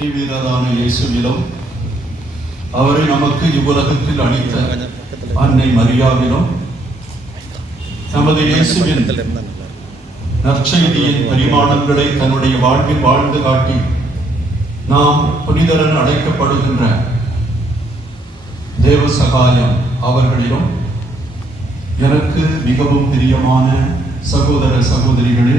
வெற்றி வீரரான இயேசுவிலும் அவரை நமக்கு இவ்வுலகத்தில் அளித்த அன்னை மரியாவிலும் நமது இயேசுவின் நற்செய்தியின் பரிமாணங்களை தன்னுடைய வாழ்வில் வாழ்ந்து காட்டி நாம் புனிதரன் அழைக்கப்படுகின்ற தேவ சகாயம் அவர்களிலும் எனக்கு மிகவும் பிரியமான சகோதர சகோதரிகளே,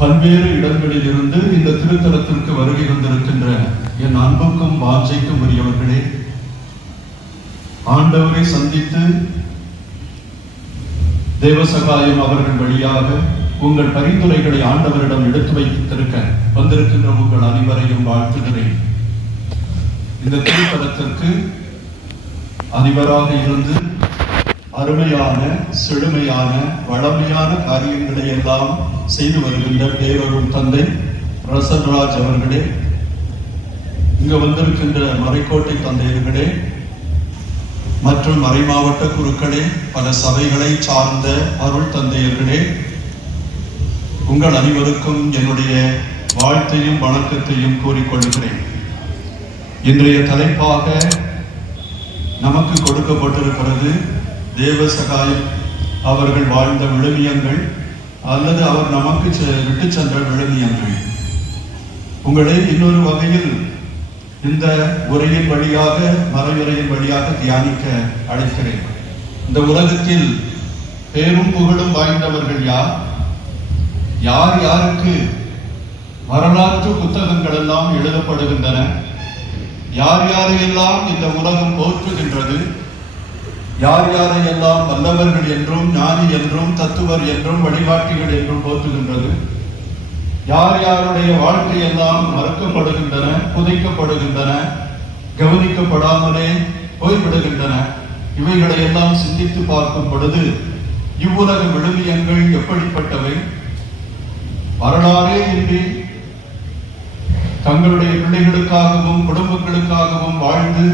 பல்வேறு இடங்களில் இருந்து இந்த திருத்தலத்திற்கு வருகை வந்திருக்கின்ற என் அன்புக்கும் வாஞ்சைக்கும் உரியவர்களே, ஆண்டவரை சந்தித்து தேவசகாயம் அவர்கள் வழியாக உங்கள் பரிந்துரைகளை ஆண்டவரிடம் எடுத்து வைத்திருக்க வந்திருக்கின்ற உங்கள் அனைவரையும் வாழ்த்துகிறேன். இந்த திருத்தலத்திற்கு அதிபராக இருந்து அருமையான செழுமையான வளமையான காரியங்களை எல்லாம் செய்து வருகின்ற பேரரும் தந்தை ரசன்ராஜ் அவர்களே, இங்கு வந்திருக்கின்ற மறைக்கோட்டை தந்தையர்களே மற்றும் மறைமாவட்ட குருக்களே, பல சபைகளை சார்ந்த அருள் தந்தையர்களே, உங்கள் அனைவருக்கும் என்னுடைய வாழ்த்தையும் வணக்கத்தையும் கூறிக்கொள்கிறேன். இன்றைய தலைப்பாக நமக்கு கொடுக்கப்பட்டிருக்கிறது தேவ சகாயம் அவர்கள் வாழ்ந்த விழுமியங்கள் அல்லது அவர் நமக்கு விட்டு சென்ற விழுமியங்கள். உங்களை இன்னொரு வகையில் இந்த உரையின் வழியாக மறையுரையின் வழியாக தியானிக்க அழைக்கிறேன். இந்த உலகத்தில் பேரும் புகழும் வாய்ந்தவர்கள் யார்? யார் யாருக்கு வரலாற்று புத்தகங்கள் எல்லாம் எழுதப்படுகின்றன? யார் யாரையெல்லாம் இந்த உலகம் போற்றுகின்றது? யார் யாரையெல்லாம் வல்லவர்கள் என்றும் ஞானி என்றும் தத்துவர் என்றும் வழிகாட்டிகள் என்றும் போற்றுகின்றது? யார் யாருடைய வாழ்க்கையெல்லாம் மறக்கப்படுகின்றன, புதைக்கப்படுகின்றன, கவனிக்கப்படாமலே போய்விடுகின்றன? இவைகளை எல்லாம் சிந்தித்து பார்க்கும் பொழுது இவ்வுலக விழுமியங்கள் எப்படிப்பட்டவை? வரலாறே இன்றி தங்களுடைய பிள்ளைகளுக்காகவும் குடும்பங்களுக்காகவும் வாழ்ந்து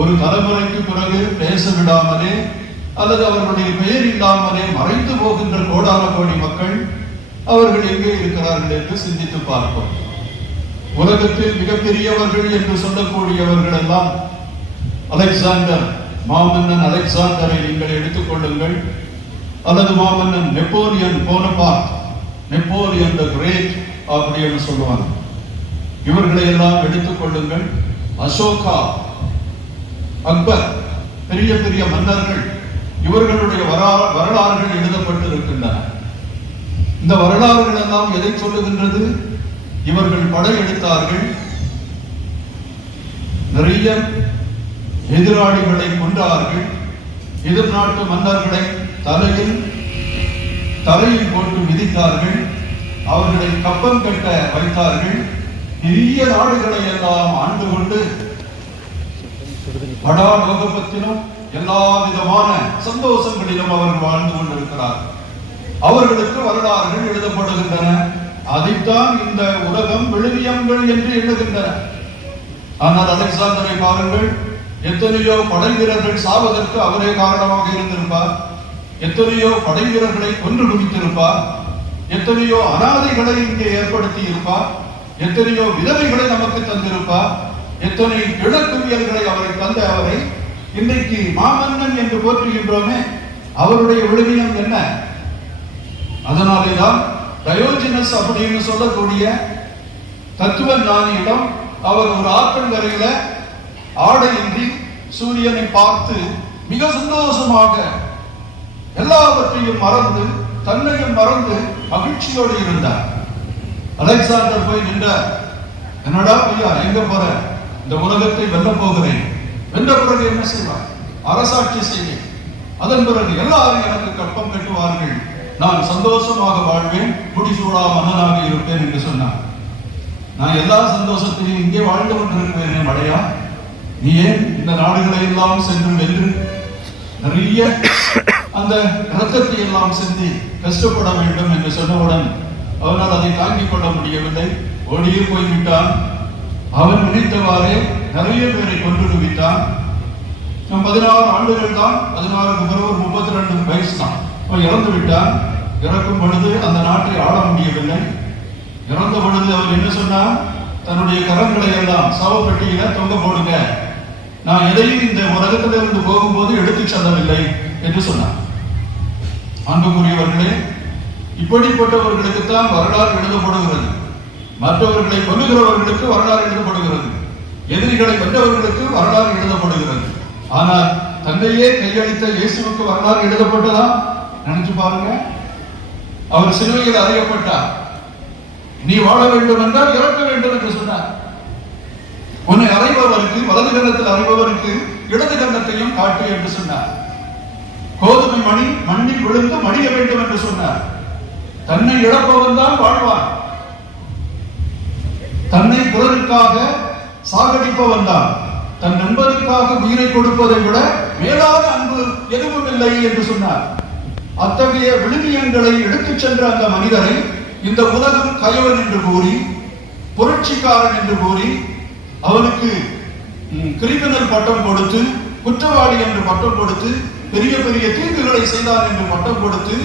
ஒரு தலைமுறைக்கு பிறகு பேச விடாமலே அல்லது அவர்களுடைய பெயர் இல்லாமலே மறைந்து போகின்ற கோடான கோடி மக்கள் அவர்கள் எங்கே இருக்கிறார்கள் என்று சிந்தித்து பார்ப்போம். உலகத்தில் மிகப்பெரியவர்கள் என்று சொல்லக்கூடியவர்கள் எல்லாம் அலெக்சாண்டர், மாமன்னன் அலெக்சாண்டரை நீங்கள் எடுத்துக்கொள்ளுங்கள், அல்லது மாமன்னன் நெப்போலியன் போனபார்ட், நெப்போலியன் தி கிரேட் அப்படின்னு சொல்லுவாங்க. இவர்களை எல்லாம் எடுத்துக்கொள்ளுங்கள். அசோகா, அக்பர், பெரிய பெரிய மன்னர்கள், இவர்களுடைய வரலாறுகள் எழுதப்பட்டிருக்கின்றன. இந்த வரலாறுகள் எல்லாம் எதை சொல்லுகின்றது? இவர்கள் படையெடுத்தார்கள், நிறைய எதிராளிகளை கொன்றார்கள், எதிர்நாட்டு மன்னர்களை தலையில் போட்டு மிதித்தார்கள், அவர்களை கப்பம் கட்ட வைத்தார்கள், பெரிய நாடுகளை எல்லாம் ஆண்டு கொண்டு படாலோகத்திலும் எல்லா விதமான சந்தோஷங்களிலும் அவர்கள் வாழ்ந்து கொண்டிருக்கிறார்கள். அவர்களுக்கு வரலாறுகள் எழுதப்படுகின்றன. அதைத்தான் இந்த உலகம் விழுமியங்கள் என்று எழுதுகின்றன. ஆனால் அலெக்சாண்டரை பாருங்கள், எத்தனையோ படை வீரர்கள் சாவதற்கு அவரே காரணமாக இருந்திருப்பார், எத்தனையோ படை வீரர்களை கொன்று குவித்திருப்பார், எத்தனையோ அனாதைகளை இங்கே ஏற்படுத்தி இருப்பார், எத்தனையோ விதவைகளை நமக்கு தந்திருப்பார், எத்தனை இளக்குவியல்களை அவரை தந்த அவரை இன்றைக்கு மாமன்னன் என்று போற்றுகின்றோமே, அவருடைய விழுமியம் என்ன? அதனாலேதான் டயோஜினஸ் அப்படின்னு சொல்லக்கூடிய தத்துவ ஞானியிடம் அவர் ஒரு ஆற்றங்கரையில ஆடையின்றி சூரியனை பார்த்து மிக சந்தோஷமாக எல்லாவற்றையும் மறந்து தன்னையும் மறந்து மகிழ்ச்சியோடு இருந்தார். அலெக்சாண்டர் போய் நின்றார். என்னடா ஐயா, எங்க போற? இந்த உலகத்தை வெல்ல போகிறேன். வென்ற பிறகு என்ன செய்வார்? அரசாட்சி செய்வேன். அதன் பிறகு எல்லாரும் எனக்கு கற்பம் கட்டுவார்கள், நான் சந்தோஷமாக வாழ்வேன், முடிசூடா மன்னனாக இருப்பேன் என்று சொன்னார். நான் எல்லா சந்தோஷத்தையும் இங்கே வாழ்ந்து கொண்டிருக்கிறேன் மடையா, நீ ஏன் இந்த நாடுகளை எல்லாம் சென்று வென்று நிறைய அந்த இரத்தத்தை எல்லாம் சென்று கஷ்டப்பட வேண்டும் என்று சொன்னவுடன் அவனால் அதை தாங்கிக் கொள்ள முடியவில்லை. ஓடியே போய்விட்டான். அவன் நினைத்தவாறே நிறைய பேரை கொன்று குவித்தான். 16 ஆண்டுகள் தான், 16க்கு பிறகு ஒரு 32 வயசு தான். அவன் இறந்து விட்டான். இறக்கும் பொழுது அந்த நாட்டை ஆள முடியவில்லை. இறந்த பொழுது அவர் என்ன சொன்னார்? தன்னுடைய கரங்களை எல்லாம் சவப்பெட்டியில தொங்க போடுங்க, நான் எதையும் இந்த உலகத்திலிருந்து போகும்போது எடுத்து செல்லவில்லை என்று சொன்னார். அன்புக்குரியவர்களே, இப்படிப்பட்டவர்களுக்குத்தான் வரலாறு எழுதப்படுகிறது. மற்றவர்களை கொல்லுகிறவர்களுக்கு வரலாறு எழுதப்படுகிறது, எதிரிகளை வென்றவர்களுக்கு வரலாறு எழுதப்படுகிறது. ஆனால் தன்னையே கையளித்த இயேசுவுக்கு வரலாறு எழுதப்பட்டதா? நினைச்சு பாருங்க. அவர் சிலுவையில் அறையப்பட்டார். நீ வாழ வேண்டும் என்றால் இறக்க வேண்டும் என்று சொன்னார். உன்னை அறைபவருக்கு, வலது கன்னத்தில் அறைபவருக்கு இடது கன்னத்தையும் காட்டு என்று சொன்னார். கோதுமை மணி மண்ணில் விழுந்து மடிய வேண்டும் என்று சொன்னார். தன்னை இழப்பவன் தான் வாழ்வான். தன்னை பிறருக்காக சாகடிப்பவன் தான். தன் நண்பருக்காக உயிரை கொடுப்பதை விட மேலான அன்பு எதுவும் இல்லை என்று சொன்னார். அத்தகைய விழுமியங்களை எடுத்துச் சென்ற அந்த மனிதரை இந்த உலகம் கயவன் என்று கூறி, புரட்சிக்காரன் என்று கூறி, அவனுக்கு கிரிமினல் பட்டம் கொடுத்து, குற்றவாளி என்று பட்டம் கொடுத்து, பெரிய பெரிய தீங்குகளை செய்தார் என்று பட்டம் கொடுத்து,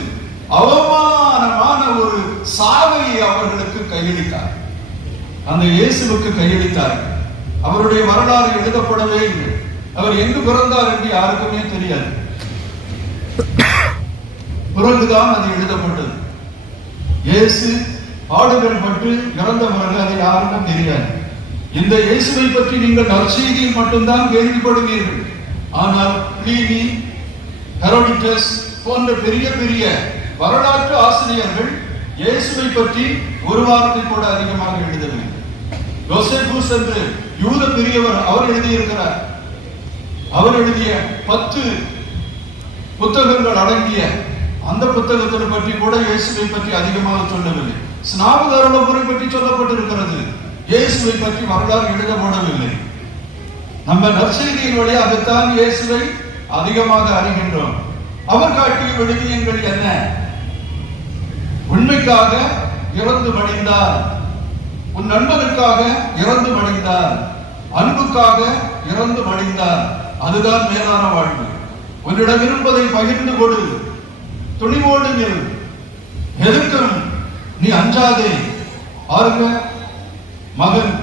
அவமானமான ஒரு சாவையை அவர்களுக்கு கையளித்தார். அந்த இயேசுவுக்கு கையளித்தார். அவருடைய வரலாறு எழுதப்படவே இல்லை. அவர் எங்கு பிறந்தார் என்று யாருக்குமே தெரியாது. பிறகுதான் அது எழுதப்பட்டது. இயேசு பாடுகள் பட்டு இறந்த பிறகு அதை யாருக்கும் தெரியாது. இந்த இயேசுவை பற்றி நீங்கள் நற்செய்தியில் மட்டும்தான் கேள்விப்படுவீர்கள். ஆனால் பிளீனி, ஹெரோடோட்டஸ் போன்ற பெரிய பெரிய வரலாற்று ஆசிரியர்கள் இயேசுவை பற்றி ஒரு வார்த்தை கூட அதிகமாக எழுதவில்லை. யோசேபூஸ் என்று யூத பெரியவர் அவர் எழுதியிருக்கிறார். அவர் எழுதிய 10 புத்தகங்கள் அடங்கிய அந்த புத்தகத்தை பற்றி கூட இயேசுவை பற்றி அதிகமாக சொல்லவில்லை. ஸ்நாபகரை பற்றி சொல்லப்பட்டிருக்கிறது, இயேசுவை பற்றி வரலாறு எழுதப்படவில்லை. நம்ம நற்செய்தியின் வழியாகத்தான் இயேசுவை அதிகமாக அறிகின்றோம். அவர் காட்டிய விழுமியங்கள் என்ன? உண்மைக்காக இறந்து மடிந்தார், உன் நண்பனுக்காக இறந்து மடிந்தார், அன்புக்காக இறந்து மடிந்தார். அதுதான் மேலான வாழ்வு. உன்னிடம் இருப்பதை பகிர்ந்து கொடு, துணிவோடு நில், எதுக்கும் நீ அஞ்சாதே. பாருங்க, மகன்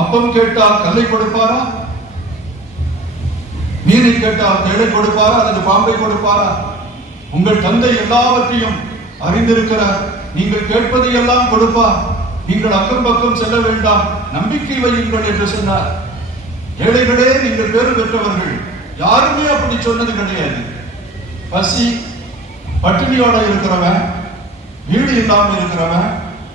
அப்பம் கேட்டால் கல்லை கொடுப்பாரா? மீனை கேட்டால் தேளை கொடுப்பாரா அல்லது பாம்பை கொடுப்பாரா? உங்கள் தந்தை எல்லாவற்றையும் அறிந்திருக்கிறார். நீங்கள் கேட்பதை எல்லாம் கொடுப்பார். நீங்கள் அக்கம் பக்கம் செல்ல வேண்டாம், நம்பிக்கை வையுங்கள் என்று சொன்னார். ஏழைகளே, நீங்கள் பேறு பெற்றவர்கள். யாருமே அப்படி சொன்னது கிடையாது. பசி பட்டினியோட இருக்கிறவன், வீடு இல்லாம இருக்கிறவன்,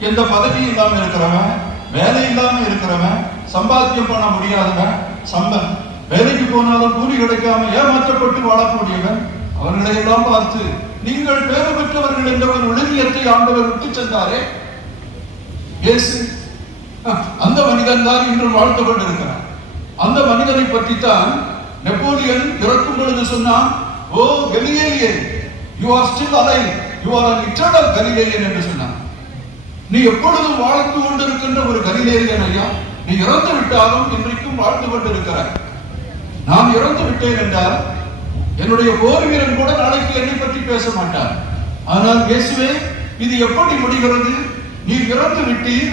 எந்த பதவி இல்லாம இருக்கிறவன், வேலை இல்லாம இருக்கிறவன், சம்பாத்தியம் பண்ண முடியாதவன், சம்பன் வேலைக்கு போனாலும் கூலி கிடைக்காம ஏமாற்றப்பட்டு வாழக்கூடியவன், அவர்களை எல்லாம் பார்த்து நீங்கள் பேறு பெற்றவர்கள் என்ற ஒரு விழுமியத்தை ஆண்டவர் விட்டு சென்றாரே இயேசு. அந்த மனிதன் தான் இன்று வாழ்ந்து கொண்டிருக்கிறார். அந்த மனிதனை பற்றித்தான் நெப்போலியன் இறக்கும் பொழுது சொன்னான், ஓ கலிலேயன், you are still alive, you are an eternal Galilean என்று சொன்னான். நீ எப்பொழுதும் வாழ்ந்து கொண்டிருக்கின்ற ஒரு கலிலேயன் ஐயா. நீ இறந்து விட்டாலும் இன்றைக்கும் வாழ்ந்து கொண்டிருக்கிறாய். நான் இறந்து விட்டேன் என்றால் என்னுடைய போர் வீரன் கூட நாளைக்கு என்னை பற்றி பேச மாட்டார். ஆனால் இயேசுவே, இது எப்படி முடிகிறது? நீ இறந்து விட்டீர்,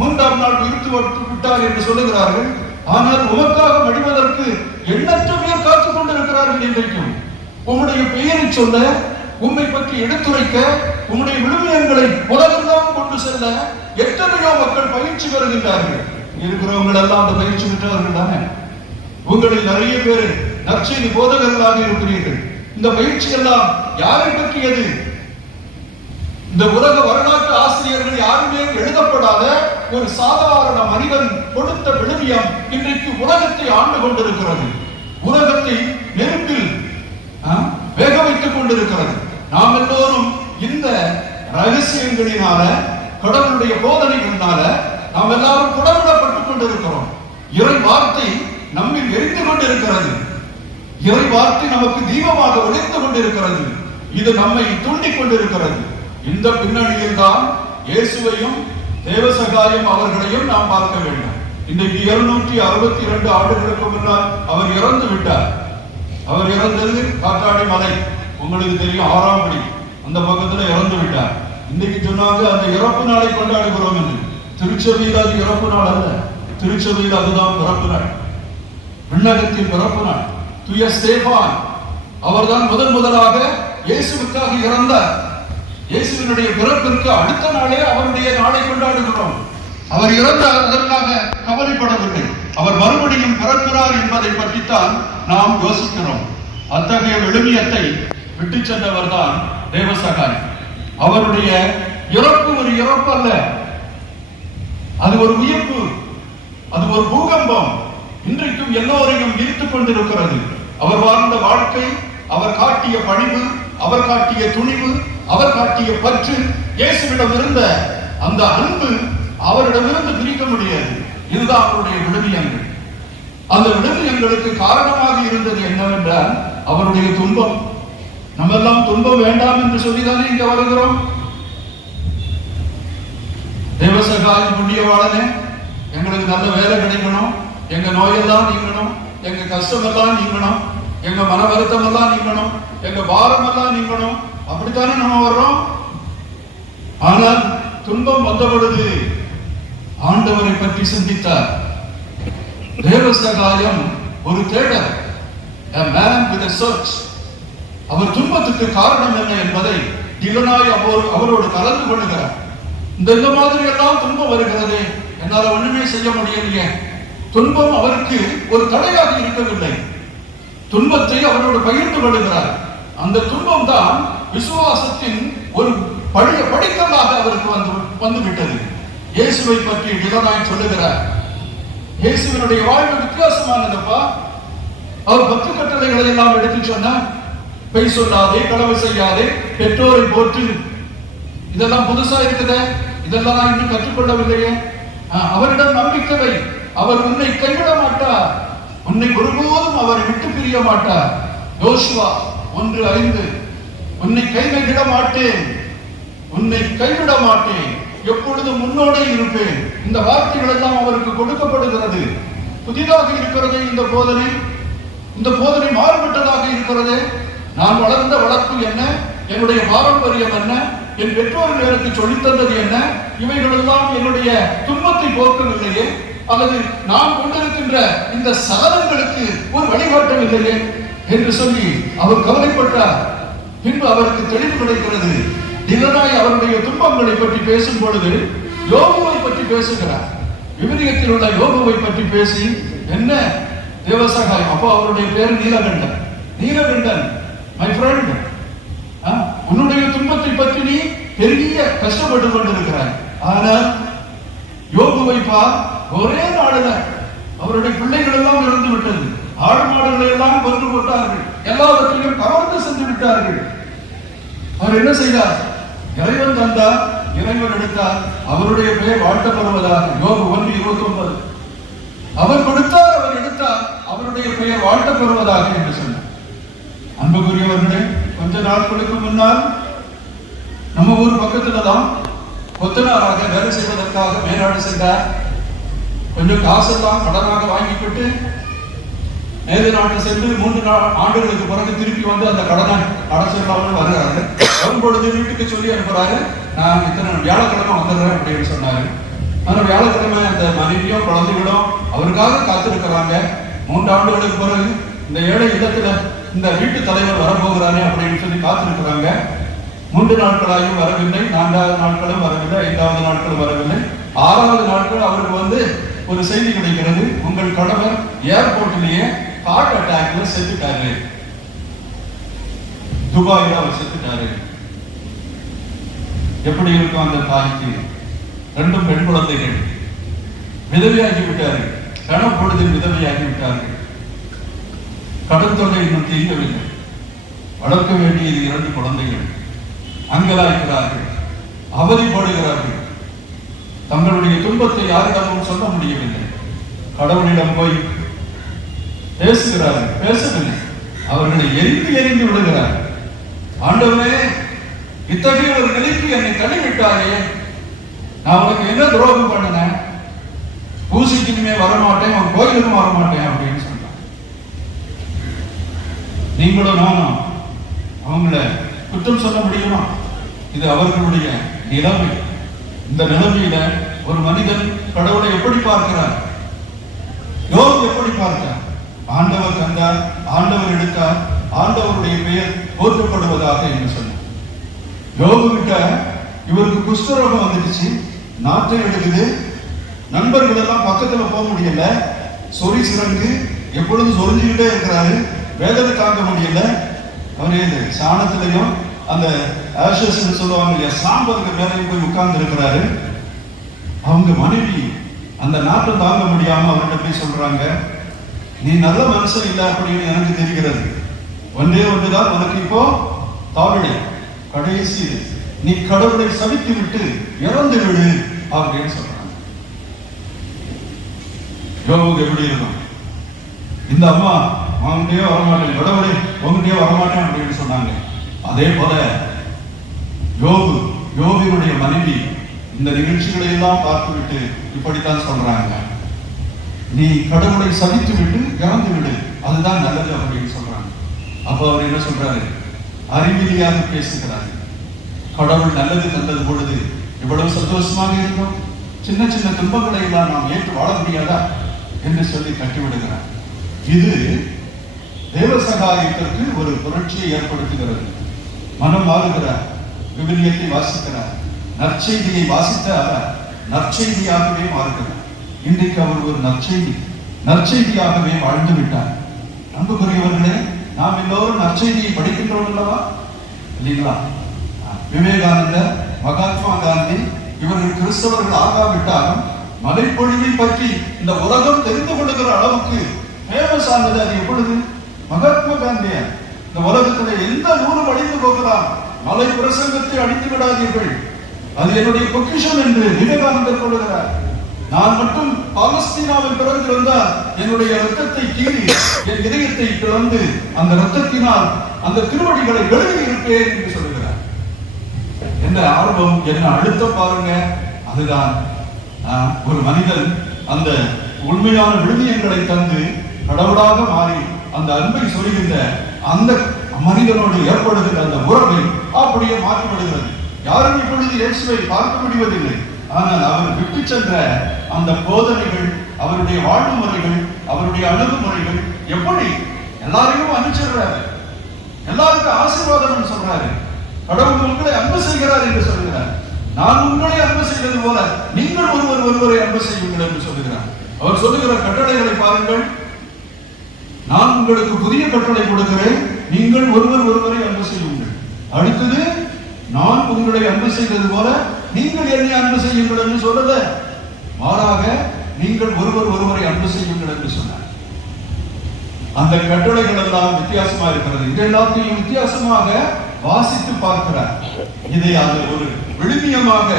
3ஆம் நாள் உயிர்த்து விட்டார் என்று சொல்லுகிறார்கள். ஆனால் உமக்காக மடிவதற்கு எண்ணற்ற பேர் காத்துக் கொண்டிருக்கிறார்கள். இன்றைக்கும் உம்முடைய பெயரை சொல்ல, உம்மை பற்றி எடுத்துரைக்க, உம்முடைய விழுமியங்களை உலகெல்லாம் கொண்டு செல்ல எத்தனையோ மக்கள் பயிற்சி பெறுகின்றார்கள். இருக்கிறவங்க எல்லாம் அந்த பயிற்சி பெற்றவர்கள் தானே. உங்களில் நிறைய பேர் நற்செய்தி போதகர்களாக இருக்கிறீர்கள். இந்த பயிற்சி எல்லாம் யாரை பற்றியது? இந்த உலக வரலாற்று ஆசிரியர்கள் யாருமே எழுதப்படாத ஒரு சாதாரண மனிதன் கொடுத்த விழுமியம் இன்றைக்கு உலகத்தை ஆண்டு கொண்டிருக்கிறது. உலகத்தை நெருப்பில் வேக வைத்துக் கொண்டிருக்கிறது. நாம் எல்லோரும் இந்த ரகசியங்களினால, கடவுளுடைய போதனைகளினால நாம் எல்லாரும் குடவிடப்பட்டுக் கொண்டிருக்கிறோம். இறை வார்த்தை நம்மில் எரிந்து கொண்டிருக்கிறது. இறை வார்த்தை நமக்கு தீபமாக ஒளிந்து கொண்டிருக்கிறது. இது நம்மை தூண்டிக் கொண்டிருக்கிறது. இந்த பின்னணியில் தான் இயேசுவையும் தேவசகாயம் அவர்களையும் நாம் பார்க்க வேண்டும். இன்றைக்கு 262 ஆண்டுகளுக்கு முன்னால் அவர் இறந்து விட்டார். அவர் இறந்தது காற்றாடி மலை, உங்களுக்கு தெரியும், 6ஆம் படி அந்த பக்கத்துல இறந்து விட்டார். இன்னைக்கு சொன்னாங்க அந்த இறப்பு நாளை கொண்டாடுகிறோம் என்று. திருச்சபையில் அது இறப்பு நாள் அல்ல, திருச்சபையில் அதுதான் பிறப்பு நாள், விண்ணகத்தின் பிறப்பு நாள். தூய ஸ்தேவான் அவர்தான் முதலாக இயேசுவுக்காக இறந்தார். இயேசுவினுடைய பிறப்பிற்கு அடுத்த நாளே அவருடைய நாளை கொண்டாடுகிறோம். அவர் இறந்தார், அதற்காக கவலைப்படவில்லை. அவர் மறுபடியும் பிறக்கிறார் என்பதை பற்றித்தான் நாம் யோசிக்கிறோம். அத்தகைய விழுமியத்தை விட்டு சென்றவர் தான் தேவசகாய். அவருடைய இறப்பு ஒரு இறப்பு அல்ல, அது ஒரு உயிர்ப்பு, அது ஒரு பூகம்பம். இன்றைக்கும் எல்லோரையும் ஈர்த்துக் கொண்டிருக்கிறது. அவர் வாழ்ந்த வாழ்க்கை, அவர் காட்டிய பணிவு, அவர் காட்டிய துணிவு, அவர் காட்டிய பற்று, இயேசுவிடம் இருந்த அந்த அன்பு அவரிடமிருந்து பிரிக்க முடியாது. இதுதான் அவருடைய விழுமியங்கள். அந்த விழுமியங்களுக்கு காரணமாக இருந்தது என்னவென்றால் அவருடைய துன்பம். நம்ம எல்லாம் துன்பம் வேண்டாம் என்று சொல்லிதானே இங்க வருகிறோம். தேவசகாய் புண்ணியவாளனே, எங்களுக்கு நல்ல வேலை கிடைக்கணும், எங்க நோயெல்லாம் நீங்கணும், எங்க கஷ்டம் எல்லாம் நீங்கணும், எங்க மன வருத்தம் எல்லாம் நீங்கணும், எங்க பாரம் எல்லாம் நீங்கணும், அப்படித்தானே நம்ம வர்றோம். ஆனால் துன்பம் வந்த பொழுது ஆண்டவரை பற்றி சிந்தித்தார். தேவசகாயம் ஒரு தேடல், a man with a search. அவர் துன்பத்துக்கு காரணம் என்ன என்பதை திலனாய் அவரோடு கலந்து கொள்ளுகிறார். இந்த மாதிரி எல்லாம் துன்பம் வருகிறது, என்னால ஒண்ணுமே செய்ய முடியலையே. துன்பம் அவருக்கு ஒரு தடையாக இருக்கவில்லை, துன்பத்தை அவரோடு பகிர்ந்து கொள்கிறார். அந்த துன்பம் தான் விசுவாசத்தின் ஒரு படிக்கலாக அவருக்கு வந்துவிட்டது. இயேசுவை பற்றி திலனாய் சொல்லுகிறார், இயேசுவினுடைய வாழ்வு வித்தியாசமானதப்பா. அவர் 10 கட்டளைகளை எல்லாம் எடுத்து சொன்னார். பொய் சொல்லாதே, களவு செய்யாதே, பெற்றோரை போற்று. இதெல்லாம் புதுசா இருக்குது, இதெல்லாம் நான் இன்னும் கற்றுக்கொள்ளவில்லையே. அவரிடம் நம்பிக்கை வை, அவர் உன்னை கைவிட மாட்டார், உன்னை ஒருபோதும் அவரை விட்டு பிரிய மாட்டார். யோசுவா 1:5, உன்னை கைவிட மாட்டேன், உன்னை கைவிட மாட்டேன், எப்பொழுதும் முன்னோட இருப்பேன். இந்த வார்த்தைகள் எல்லாம் அவருக்கு கொடுக்கப்படுகிறது. புதிதாக இருக்கிறது இந்த போதனை, இந்த போதனை மாறுபட்டதாக இருக்கிறது. நான் வளர்ந்த வளர்ப்பு என்ன, என்னுடைய பாரம்பரியம் என்ன, என் பெற்றோர்கள் எனக்கு சொல்லித் தந்தது என்ன, இவைகள் எல்லாம் என்னுடைய துன்பத்தை போக்கவில்லையே, அல்லது நான் கொண்டிருக்கின்ற இந்த சாதனங்களுக்கு ஒரு வழிகாட்டவில்லையே என்று சொல்லி அவர் கவலைப்பட்டார். பின்பு அவருக்கு தெளிவு கிடைக்கிறது. திலனாய் அவருடைய துன்பங்களை பற்றி பேசும் பொழுது யோபுவை பற்றி பேசுகிறார். விவிலியத்தில் உள்ள யோபுவை பற்றி பேசி, என்ன தேவசகாயம், அப்போ அவருடைய பேர் நீலகண்டன். நீலகண்டன், மை ஃப்ரெண்ட், உன்னுடைய துன்பத்தை பற்றி நீ பெரிய கஷ்டப்பட்டு கொண்டிருக்கிறாய். ஆனால் யோபுவை பார், ஒரே நாடுல அவருடைய பிள்ளைகள் எல்லாம் இறந்து விட்டது, ஆடு மாடுகளை எல்லாம் கொன்று போட்டார்கள், எல்லாவற்றையும் கவர்ந்து சென்று விட்டார்கள். அவர் என்ன செய்தார்? இறைவன் தந்தார், இறைவன் எடுத்தார், அவருடைய பெயர் வாழ்த்தப்படுவதாக. யோபு 1:29. அவர் கொடுத்தார், அவர் எடுத்தார், அவருடைய பெயர் வாழ்த்தப்படுவதாக என்று சொன்னார். அன்புக்குரியவர்களே, கொஞ்ச நாட்களுக்கு முன்னால் நம்ம ஊர் பக்கத்துல தான் கொத்தனாராக வேலை செய்வதற்காக மேலாடு சென்றார். கொஞ்சம் காசெல்லாம் கடனாக வாங்கிக்கிட்டு நேரு நாட்டு சென்று 3 ஆண்டுகளுக்கு பிறகு திருப்பி வந்து அந்த கடனை அடைச்சிடலாம்னு வருகிறாரு. வரும்பொழுது வீட்டுக்கு சொல்லி அனுப்புறாரு, நான் இத்தனை வியாழக்கிழமை வந்துடுறேன் அப்படின்னு சொன்னாரு. ஆனால் வியாழக்கிழமை அந்த மனைவியும் குழந்தைகளும் அவருக்காக காத்திருக்கிறாங்க. 3 ஆண்டுகளுக்கு பிறகு இந்த ஏழை இல்லத்துல இந்த வீட்டு தலைவர் வரப்போகிறானே அப்படின்னு சொல்லி காத்திருக்கிறாங்க. 3 நாட்களாயும் வரவில்லை, 4வது நாட்களும் வரவில்லை, 5வது நாட்களும் வரவில்லை. 6வது நாட்கள் அவருக்கு வந்து ஒரு செய்தி கிடைக்கிறது, உங்கள் கணவர் ஏர்போர்ட்லயே ஹார்ட் அட்டாக்ல செத்துட்டாரு, துபாயில அவர் செத்துட்டாரு. எப்படி இருக்கும் அந்த தாய்க்கு? 2 பெண் குழந்தைகள், விதவையாகி விட்டார்கள், கணப்பொழுதில் விதவையாகி விட்டார்கள். கடன் தொகை இன்னும் தீர்க்கவில்லை, வளர்க்க வேண்டியது 2 குழந்தைகள். அங்கலாய்க்கிறார்கள், அவதிப்படுகிறார்கள், தங்களுடைய துன்பத்தை யாரிடமும் சொல்ல முடியவில்லை. கடவுளிடம் போய் பேசுகிறார்கள், பேசவில்லை, அவர்களை எரிந்து விடுகிறார்கள். ஆண்டவரே, இத்தகைய ஒரு நிலைக்கு என்னை தள்ளிவிட்டாரே, நான் உனக்கு என்ன துரோகம் பண்ணினேன்? பூசைக்கு இனிமே வரமாட்டேன், அவன் கோயிலுக்கும் வரமாட்டேன் அப்படின்னு சொன்னான். நீங்களும் நானும் அவங்கள குற்றம் சொல்ல முடியுமா? இது அவர்களுடைய நிலைமை. இந்த நிலைமையில ஒரு மனிதன் கடவுளை எப்படி பார்க்கிறார்? யோபு எப்படி பார்க்கிறார்? ஆண்டவர் கண்டார், ஆண்டவர் எடுத்தார், ஆண்டவருடைய பெயர் போற்றப்படுவதாக என்று சொன்னார். யோபு கிட்ட இவருக்கு குஷ்டரோகம் வந்துடுச்சு, நாற்றம் எடுக்குது, நண்பர்கள் எல்லாம் பக்கத்துல போக முடியல, சொறி சிறங்கு எப்பொழுதும் சொரிஞ்சுக்கிட்டே இருக்கிறாரு, வேதனை தாங்க முடியல. அவரே சாணத்திலையும் அந்த ஆஷஸ் சொல்லுவாங்க இல்லையா, சாம்பருக்கு மேலையும் போய் உட்கார்ந்து இருக்கிறாரு. அவங்க மனைவி அந்த நாட்டம் தாங்க முடியாம அவர்கிட்ட போய் சொல்றாங்க, நீ நல்ல மனுஷன் இல்லை அப்படின்னு எனக்கு தெரிகிறது, ஒன்றே ஒன்றுதான் உனக்கு இப்போ தாவணை, கடைசி நீ கடவுளை சபித்து விட்டு இறந்து விடு அப்படின்னு சொல்றாங்க. யோபுக்கு எப்படி இருக்கும்? இந்த அம்மா அவங்ககிட்டயே வரமாட்டேன், கடவுளை உங்ககிட்டயே வரமாட்டேன் அப்படின்னு சொன்னாங்க. அதே போல யோபுடைய மனைவி இந்த நிகழ்ச்சிகளை எல்லாம் பார்த்துவிட்டு இப்படித்தான் சொல்றாங்க, நீ கடவுளை சபித்து விட்டு இறந்து விடு, அதுதான் நல்லது அப்படின்னு சொல்றாங்க. அப்ப அவர் என்ன சொல்றாரு? அறிவிலியாக பேசுகிறாரு. கடவுள் நல்லது தந்தது பொழுது இவ்வளவு சந்தோஷமாக இருக்கும், சின்ன சின்ன துன்பங்களை எல்லாம் நாம் ஏற்று வாழ முடியாதா என்று சொல்லி கட்டிவிடுகிறார். இது தேவசகாயத்திற்கு ஒரு புரட்சியை ஏற்படுத்துகிறது. மனம் மாறுகிறார், விவிலியத்தை வாசிக்கிறார், நற்செய்தியை வாசித்த அவர் நற்செய்தியாகவே மாறுகிறார். இன்றைக்கு அவர் ஒரு நற்செய்தியாகவே வாழ்ந்து விட்டார். அன்புக்குரியவர்களே, நாம் எல்லோரும் நற்செய்தியை படிக்கின்றோம் அல்லவா? இல்லைங்களா? விவேகானந்தர், மகாத்மா காந்தி இவர்கள் கிறிஸ்தவர்கள் ஆகாவிட்டாலும் மலைப்பொழிவை பற்றி இந்த உலகம் தெரிந்து கொள்ளுகிற அளவுக்கு ஃபேமஸ் ஆனது அது எப்பொழுது? மகாத்மா காந்தியார். இந்த உலகத்தில் எந்த நூலும் அழிந்து போகலாம், மலை பிரசங்கத்தை அடித்து விடாதீர்கள், அது என்னுடைய பொக்கிஷம் என்று விவேகானந்தர் கொள்ளுகிறார். நான் மட்டும் பாலஸ்தீனாவில் பிறந்திருந்தால் என்னுடைய ரத்தத்தை கீறி என் இதயத்தை பிளந்து அந்த ரத்தத்தினால் அந்த திருவடிகளை எழுதி இருப்பேன் என்று சொல்லுகிறார். என்ன ஆர்வம், என்ன அழுத்தம் பாருங்க. அதுதான் ஒரு மனிதன் அந்த உண்மையான விழுமியங்களை தந்து கடவுளாக மாறி அந்த அன்பை சொல்கின்ற அந்த மனிதனோடு ஏற்படுகிற அந்த உறவை அப்படியே மாற்றிவிடுகிறது. யாரும் இப்பொழுது இயேசுவை பார்க்க முடிவதில்லை, ஆனால் அவர் விட்டு சென்ற அந்த போதனைகள், அவருடைய வாழ்வு முறைகள், அவருடைய அணுகுமுறைகள் எப்படி எல்லாரையும் அனுப்பிச்சிடுறாரு, எல்லாருக்கும் ஆசீர்வாதம் சொல்றாரு, கடவுள் உங்களை அன்பு செய்கிறார் என்று சொல்கிறார். நான் உங்களை அன்பு செய்வது போல நீங்கள் ஒருவரை அன்பு செய்யுங்கள் என்று சொல்லுகிறார். அவர் சொல்லுகிற கட்டளைகளை பாருங்கள். நான் உங்களுக்கு புதிய கட்டளை கொடுக்கிறேன், நீங்கள் ஒருவரை அன்பு செய்யுங்கள். அடுத்தது, நான் உங்களை அன்பு செய்தது போல நீங்கள் என்னை அன்பு செய்யுங்கள் என்று சொல்லல, மாறாக நீங்கள் ஒருவரை அன்பு செய்யுங்கள் என்று சொன்னார். அந்த கட்டளைகள் எல்லாம் வித்தியாசமா இருக்கிறது. இது எல்லாத்தையும் வித்தியாசமாக வாசித்து பார்க்கிறார். இதை அது ஒரு விழுமியமாக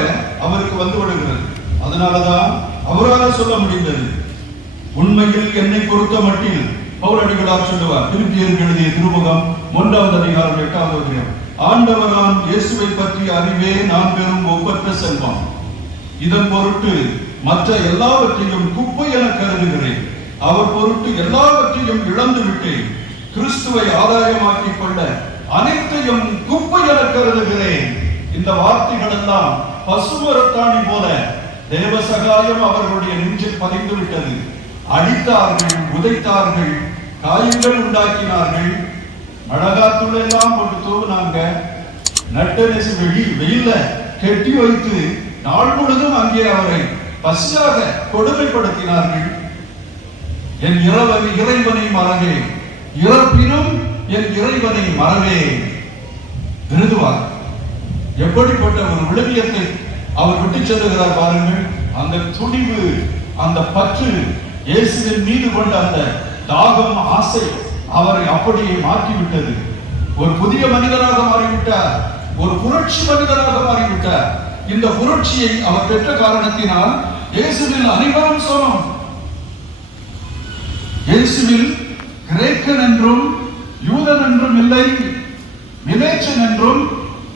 அவருக்கு வந்து விடுகிறது. அதனாலதான் அவரால் சொல்ல முடிந்தது. உண்மையில் என்னை பொறுத்த மட்டில் பவுலடிகளார் சொல்லுவார், பிலிப்பியருக்கு எழுதிய திருமுகம் 1வது அதிகாரம் 8வது வசனம், ஆண்டவராம் இயேசுவை பற்றிய அறிவே நான் பெறும் ஒப்பற்ற செல்வம். இதன் பொருட்டு மற்ற எல்லாவற்றையும் குப்பை என கருதுகிறேன். அவர் பொருட்டு எல்லாவற்றையும் இழந்து விட்டேன். கிறிஸ்துவை ஆதாயமாக்கிக் கொள்ள அனைத்தையும் குப்பை என கருதுகிறேன். இந்த வார்த்தைகள் எல்லாம் பசுமரத்தாணி போல தேவசகாயம் அவர்களுடைய நெஞ்சில் பதிந்து விட்டது. அடித்தார்கள், உதைத்தார்கள், காயங்கள் உண்டாக்கினார்கள், மிளகாத்தூள் எல்லாம் போட்டு தூவினாங்க, நட்டநெசு வெயில்ல கெட்டி வைத்து நாள் முழுதும் அங்கே அவரை பசியாக கொடுமைப்படுத்தினார்கள். என் இறைவனை மறவேன், இறப்பினும் என் இறைவனை மறவேன். விருதுவார் எப்படிப்பட்ட ஒரு விழுமியத்தை அவர் விட்டு செல்லுகிறார் பாருங்கள். அந்த துணிவு, அந்த பற்று, இயேசுவின் மீது கொண்ட அந்த தாகம், ஆசை அவரை அப்படியே மாற்றிவிட்டது. ஒரு புதிய மனிதனாக மாறிவிட்டார், ஒரு புரட்சி மனிதனாக மாறிவிட்டார். இந்த புரட்சியை அவர் பெற்ற காரணத்தினால் இயேசுவில் அனைவரும் சொன்னோம். இயேசுவில் கிரேக்கன் என்றும் யூதன் என்றும் இல்லை, மிலேச்சன் என்றும்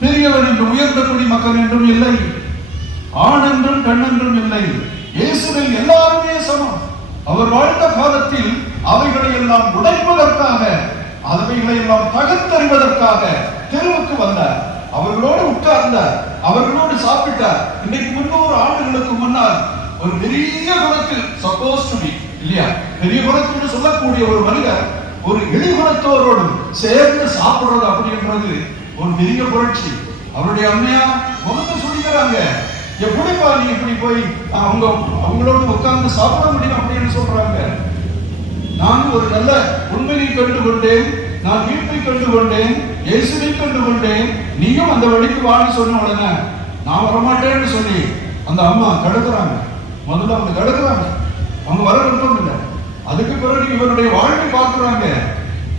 பெரியவன் என்றும் உயர்ந்த குடிமக்கள் என்றும் இல்லை, ஆண் என்றும் பெண் என்றும் இல்லை. இயேசுவில் எல்லாருமே சமம். அவர் வாழ்ந்த காலத்தில் அவைகளை எல்லாம் உடைப்பதற்காக, அவைகளை எல்லாம் தகர்த்தறிவதற்காக தெருவுக்கு வந்தார், அவர்களோடு உட்கார்ந்தார். அவர்களோடு சாப்பிட்டார். இன்னைக்கு 300 ஆண்டுகளுக்கு முன்னால் ஒரு பெரிய குலத்தில் சப்போஸ் டு பி இல்லையா, பெரிய குலத்தில் சொல்லக்கூடிய ஒரு மனிதர் ஒரு இழிகுலத்தோரோடு சேர்ந்து சாப்பிடுறது அப்படின்றது ஒரு பெரிய புரட்சி. அவருடைய அம்மையா முகத்தை சொல்லிக்கிறாங்க, எப்படிப்பா நீ இப்படி போய் அவங்களோடு உட்கார்ந்து சாப்பிட முடியும் அப்படின்னு சொல்றாங்க. நான் ஒரு நல்ல உண்மையை கண்டு கொண்டேன், நான் வீட்டை கண்டு கொண்டேன், இயேசுவை கண்டு கொண்டேன், நீயும் அந்த வழிக்கு வான்னு சொன்ன உடனே நான் வரமாட்டேன்னு சொல்லி அந்த அம்மா தடுக்கிறாங்க. முதல்ல அவங்க தடுக்கிறாங்க, அவங்க வர விருப்பம் இல்லை. அதுக்கு பிறகு இவருடைய வாழ்வை பார்க்கிறாங்க.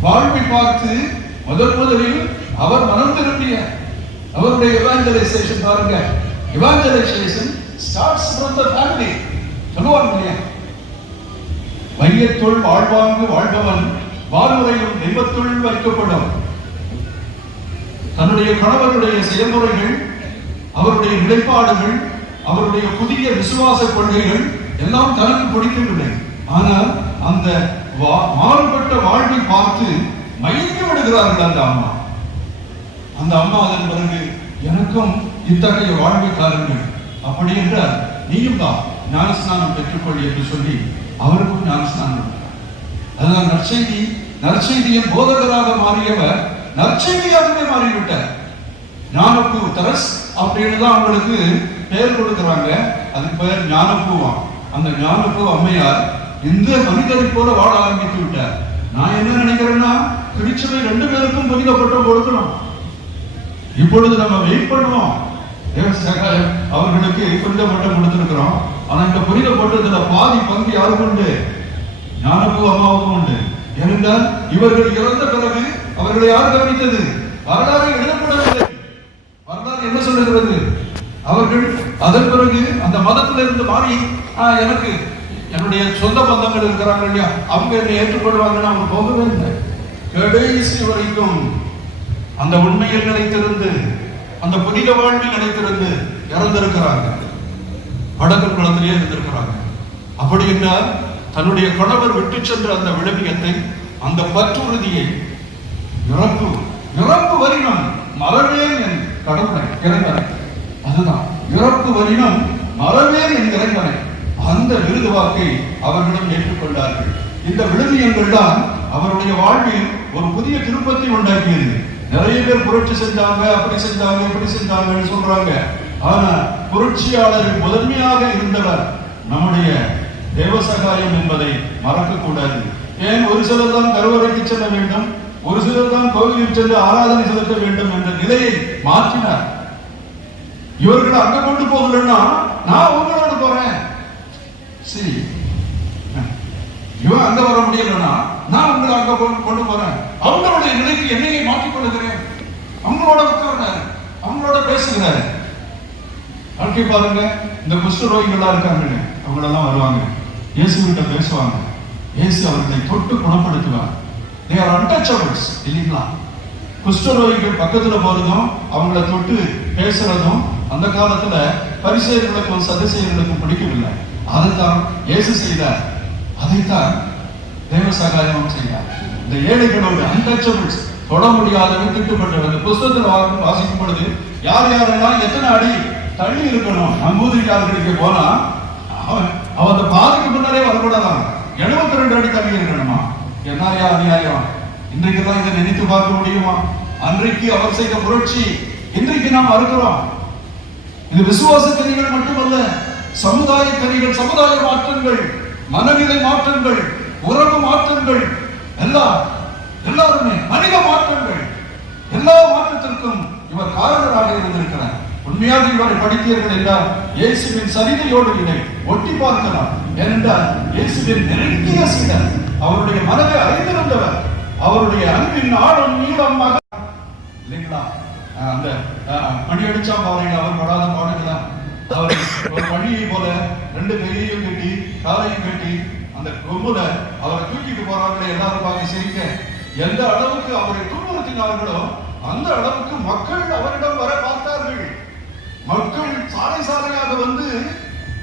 வாழ்வை பார்த்து முதலில் அவர் மனம் திரும்பிய அவருடைய எவாஞ்சலைசேஷன் பாருங்க. Evangelisation starts from the family. சொல்லுவாங்க இல்லையா, வையத்துள் வாழ்வாங்கு வாழ்பவன் வாழ்முறையும் தெய்வத்துள் வைக்கப்படும். தன்னுடைய கணவருடைய செயல்முறைகள், அவருடைய நிலைப்பாடுகள், அவருடைய புதிய விசுவாச கொள்கைகள் எல்லாம் தனக்கு பிடிக்கவில்லை. ஆனால் அந்த மாறுபட்ட வாழ்வை பார்த்து மயங்கி விடுகிறார்கள் அந்த அம்மா. அந்த அம்மா அதன் பிறகு எனக்கும் இத்தகைய வாழ்வை தாருங்கள் அப்படி என்றால் நீயும் தான் ஞானஸ்நானம் பெற்றுக்கொள் என்று சொல்லி அவருக்கும் ஞானஸ்நானம். அதுதான் நற்செய்தி. நற்செய்தியின் போதகராக மாறியவர் நற்செய்தியாகவே மாறிவிட்டார். ஞானப்பூ தரஸ் அப்படின்னு தான் அவங்களுக்கு பெயர் கொடுக்கிறாங்க. அதுக்கு பெயர் ஞானப்பூவா. அந்த ஞானப்பூ அம்மையார் இந்த மனிதரை போல வாழ ஆரம்பித்து விட்டார். நான் என்ன நினைக்கிறேன்னா, திருச்சபை 2 பேருக்கும் புனித பட்டம் கொடுக்கணும். இப்பொழுது நம்ம வெயிட் பண்ணுவோம். அவர்களுக்கு புனித பட்டம் கொடுத்திருக்கிறோம். ஆனா இந்த புனித பட்டத்துல பாதி பங்கு யாருக்கு உண்டு? ஞானப்பூ அம்மாவுக்கும் உண்டு. ஏனென்றால் இவர்கள் இறந்த பிறகு அவர்களை யார் கவனித்தது? வரலாறு எழுதப்படவில்லை. வரலாறு என்ன சொல்லுகிறது? அவர்கள் அதன் பிறகு அந்த மதத்திலிருந்து மாறி எனக்கு என்னுடைய சொந்த பந்தங்கள் இருக்கிறாங்க இல்லையா, அவங்க என்னை ஏற்றுக்கொள்வாங்கன்னு அவங்க போகவே இல்லை. கடைசி வரைக்கும் அந்த உண்மையில் நிலைத்திருந்து, அந்த புனித வாழ்வில் நிலைத்திருந்து இறந்திருக்கிறாங்க. வடக்கு குளத்திலேயே இருந்திருக்கிறாங்க. அப்படி என்றால் தன்னுடைய கணவர் விட்டு சென்ற அந்த விழுமியத்தை, அந்த பற்றுறுதியை, இறப்பு வரினம் மறவேன் என் கடவுளை இறைவனை, அதுதான் இறப்பு வரினம் மறவேன் என் இறைவனை, அந்த விருது வாக்கை அவர்களும் ஏற்றுக்கொண்டார்கள். இந்த விழுமியங்கள் தான் அவருடைய வாழ்வில் ஒரு புதிய திருப்பத்தை உண்டாக்கியது. நிறைய பேர் புரட்சி செஞ்சாங்க, அப்படி செஞ்சாங்க, இப்படி செஞ்சாங்கன்னு சொல்றாங்க. ஆனா புரட்சியாளரின் முதன்மையாக இருந்தவர் நம்முடைய தேவசகாயம் என்பதை மறக்க கூடாது. ஏன் ஒரு சிலர் தான் கருவறைக்கு செல்ல வேண்டும், ஒரு சிலர் தான் கோவிலில் சென்று ஆராதனை செலுத்த வேண்டும் என்ற நிலையை மாற்றினார். இவர்களை அங்க கொண்டு போகலன்னா நான் உங்களோட போறேன், சரி இவன் அங்க வர முடியலன்னா நான் உங்களை அங்க கொண்டு போறேன், அவங்களுடைய நிலைக்கு என்னையை மாற்றிக் கொள்ளுகிறேன், அவங்களோட உட்கார்றாரு, அவங்களோட பேசுகிறாரு. வாழ்க்கை பாருங்க, இந்த குஷ்டரோகிகளா இருக்காங்க, அவங்களெல்லாம் வருவாங்க, இயேசு கிட்ட பேசுவாங்க, இயேசு அவர்களை தொட்டு குணப்படுத்துவார். they are untouchables இல்லீங்களா? குஷ்டரோகிகள் பக்கத்துல போறதும் அவங்களை தொட்டு பேசுறதும் அந்த காலத்துல பரிசேயர்களுக்கும் சதுசேயர்களுக்கும் பிடிக்கவில்லை. அதைத்தான் இயேசு செய்தார், அதைத்தான் தேவசகாயம் செய்தார். இந்த ஏழைகளோடு untouchables, தொட முடியாதவை திட்டுப்பட்டவர். இந்த புஸ்தகத்தில் வாசிக்கும் பொழுது யார் யாரெல்லாம் எத்தனை அடி தள்ளி இருக்கணும், நம்பூதிரிக்காரர்களுக்கு போனா அவன் பாதிக்கு முன்னாலே வரக்கூடாதான், 72 அடி தள்ளி இருக்கணுமா? என்னையா அநியாயம்! இன்றைக்கு தான் இதை நினைத்து பார்க்க முடியுமா? அன்றைக்கு அவர் செய்த புரட்சி இன்றைக்கு நாம் இருக்கிறோம். இது விசுவாச கனிகள் மட்டுமல்ல, சமுதாய கனிகள், சமுதாய மாற்றங்கள், மனநிலை மாற்றங்கள், உறவு மாற்றங்கள், எல்லாருமே மனித மாற்றங்கள், எல்லா மாற்றத்திற்கும் இவர் காரணராக இருந்திருக்கிறார். உண்மையாக இவரை படித்தீர்கள் என்றால் இயேசுவின் சரிதையோடு இதை ஒட்டி பார்க்கலாம். ஏனென்றால் இயேசுவின் நெருங்கிய சீடர், அவருடைய மனதை அறிந்திருந்தவர், அவருடைய அன்பின் ஆழம் நீளமாக இல்லைங்களா? அந்த பணி அடிச்சா பாருங்க, அவர் படாத பாடுகிறார். அவர் ஒரு பணியை போல 2 கையையும் கட்டி காலையும் கட்டி அந்த கொம்புல அவரை தூக்கிட்டு போறாங்களே, எல்லாரும் பார்க்க சிரிக்க. எந்த அளவுக்கு அவரை துன்புறுத்தினார்களோ அந்த அளவுக்கு மக்கள் அவரிடம் வர பார்த்தார்கள். மக்கள் சாலை சாலையாக வந்து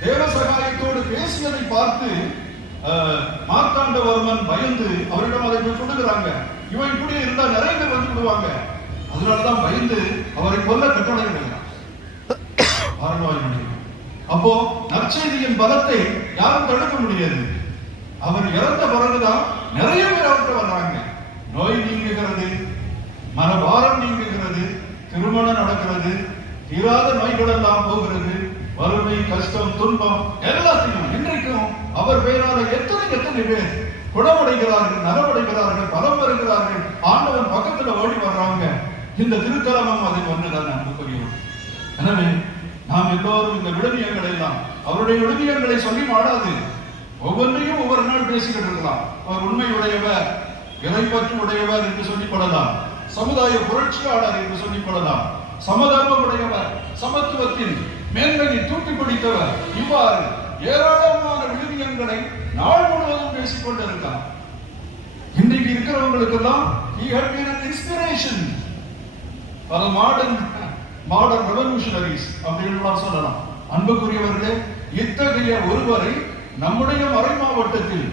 தேவசகாயத்தோடு பேசியதை பார்த்து மார்த்தாண்டவர்மன் பயந்து அவரிடம் அதை சொல்லுகிறாங்க. இவன் இப்படி இருந்தா நிறைய பேர் வந்து விடுவாங்க. அதனாலதான் பயந்து அவரை கொல்ல கட்டளை இடுகிறான். ஆரவாய் முடியும். அப்போ நற்செய்தியின் பலத்தை யாரும் தடுக்க முடியாது. அவர் இறந்த பிறகுதான் நிறைய பேர் அவர்கிட்ட வர்றாங்க. நோய் நீங்குகிறது, மனபாரம் நீங்குகிறது, திருமணம் நடக்கிறது, தீராத நோய்கள் எல்லாம் போகிறது, வறுமை, கஷ்டம், துன்பம் எல்லாத்தையும் இன்றைக்கும் அவர் பெயரால எத்தனை பேர் குணமடைகிறார்கள், நலமடைகிறார்கள், பலம் பெறுகிறார்கள். ஆண்டவன் பக்கத்துல ஓடி வர்றாங்க. இந்த திருத்தலமும் அதில் ஒன்றுதான் அன்புக்குரியவர். எனவே நாம் எல்லோரும் இந்த விழுமியங்களை எல்லாம் அவருடைய விழுமியங்களை சொல்லி மாடாது. ஒவ்வொன்றையும் ஒவ்வொரு நாள் பேசிக்கிட்டு இருக்கலாம். அவர் உண்மை உடையவர், இறைப்பற்று உடையவர் என்று சொல்லிக் கொள்ளலாம், சமுதாய புரட்சியாளர் என்று சொல்லிக் கொள்ளலாம், சமதர்மம் உடையவர், சமத்துவத்தின் மேன்மையை தூக்கி பிடித்தவர். இவ்வாறு ஏராளமான விழுமியங்களை நாள் முழுவதும் பேசிக் கொண்டிருக்கலாம். இன்றைக்கு இருக்கிறவங்களுக்கு எல்லாம் he had been an inspiration for the modern revolutionaries அப்படின்னு சொல்லலாம். அன்புக்குரியவர்களே, இத்தகைய ஒருவரை நம்முடைய மறை மாவட்டத்தில்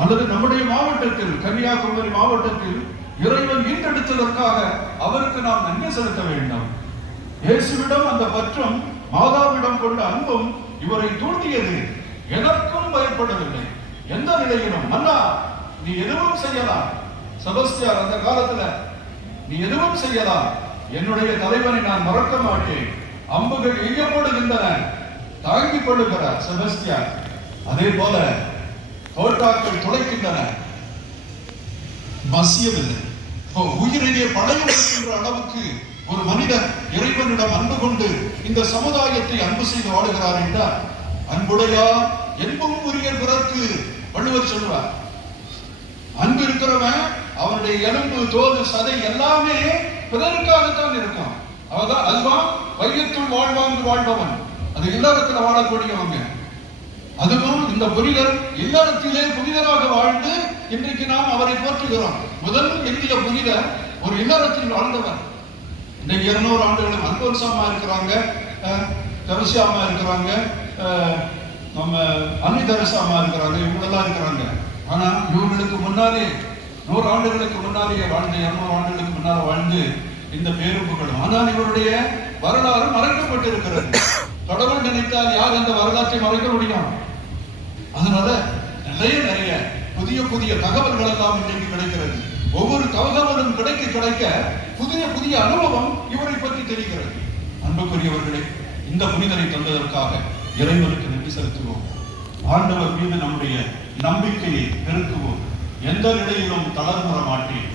அல்லது நம்முடைய மாவட்டத்தில் கன்னியாகுமரி மாவட்டத்தில் இறைவன் ஈண்டெடுத்ததற்காக அவருக்கு நாம் நன்றி செலுத்த வேண்டும். இயேசுவிடம் அந்த பற்றும் மாதாவிடம் கொண்ட அன்பும் இவரை தூண்டியது. எதற்கும் பயப்படவில்லை. எந்த நிலையிலும் அண்ணா நீ எதுவும் செய்யலாம், செபஸ்தியார் அந்த காலத்துல நீ எதுவும் செய்யலாம், என்னுடைய தலைவனை நான் மறக்க மாட்டேன். அம்புகள் எய்யப்படுகின்றன, தாங்கிக் கொள்ளுகிறார் செபஸ்தியார். அதே போல தோட்டாக்கள் துளைக்கின்றன, மசியவில்லை. உயிரையே படையம் வைக்கின்ற அளவுக்கு ஒரு மனிதர் இறைவனிடம் அன்பு கொண்டு இந்த சமுதாயத்தை அன்பு செய்து வாழுகிறார் என்றால், அன்புடையார் என்பும் உரிய பிறர்க்கு வள்ளுவர் சொல்வார். அன்பு இருக்கிறவன் அவனுடைய எலும்பு, தோல், சதை எல்லாமே பிறருக்காகத்தான் இருக்கும். அவதான் அதுதான் வையத்துள் வாழ்வாங்கு வாழ்பவன். அது இல்லறத்தில் வாழக்கூடியவங்க. அதுவும் இந்த புனிதர் இல்லறத்திலே புனிதராக வாழ்ந்து இன்றைக்கு நாம் அவரை போற்றுகிறோம். முதல் இந்திய புனிதர் ஒரு இல்லறத்தில் வாழ்ந்தவர். இன்னைக்கு 200 ஆண்டுகளும் அன்போன்சாமா இருக்கிறாங்க, தரிசாமா இருக்கிறாங்க, நம்ம அன்னி தரிசாமா இருக்கிறாங்க, இவங்களெல்லாம் இருக்கிறாங்க. ஆனா இவங்களுக்கு முன்னாலே 100 ஆண்டுகளுக்கு முன்னாலேயே வாழ்ந்து 200 ஆண்டுகளுக்கு முன்னால வாழ்ந்து இந்த பேருப்புகளும். ஆனால் இவருடைய வரலாறு மறைக்கப்பட்டிருக்கிறது. கடவுள் நினைத்தால் யார் அந்த வரலாற்றை மறைக்க முடியும்? அதனால நிறைய புதிய தகவல்கள் எல்லாம் இன்றைக்கு கிடைக்கிறது. ஒவ்வொரு தகவலும் கிடைக்க புதிய அனுபவம் இவரை பற்றி தெரிகிறது. அன்புக்குரியவர்களே, இந்த புனிதரை தந்ததற்காக இறைவனுக்கு நன்றி செலுத்துவோம். ஆண்டவர் மீது நம்முடைய நம்பிக்கையை பெருக்குவோம். எந்த நிலையிலும் தளர்வுற மாட்டேன்,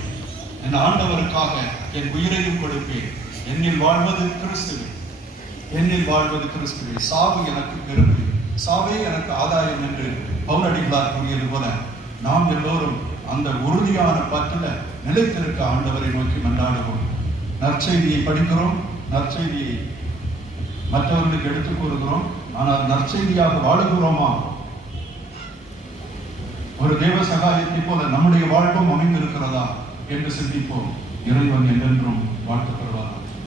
என் ஆண்டவருக்காக என் உயிரையும் கொடுப்பேன். என்னில் வாழ்வது கிறிஸ்துவே, என்னில் வாழ்வது கிறிஸ்துவே. சாவு எனக்கு பெருமை, சாவே எனக்கு ஆதாயம் என்று பவுலடிகளார் கூறியது போல நாம் எல்லோரும் அந்த உறுதியான பற்றில நிலைத்திருக்க ஆண்டவரை நோக்கி மன்றாடுவோம். நற்செய்தியை படிக்கிறோம், நற்செய்தியை மற்றவர்களுக்கு எடுத்துக் கூறுகிறோம். ஆனால் நற்செய்தியாக வாழுகிறோமா? ஒரு தேவ சகாயத்தை போல நம்முடைய வாழ்வும் அமைந்திருக்கிறதா என்று சிந்திப்போம். இறைவன் என்றென்றும் வாழ்த்துக்கிறார்.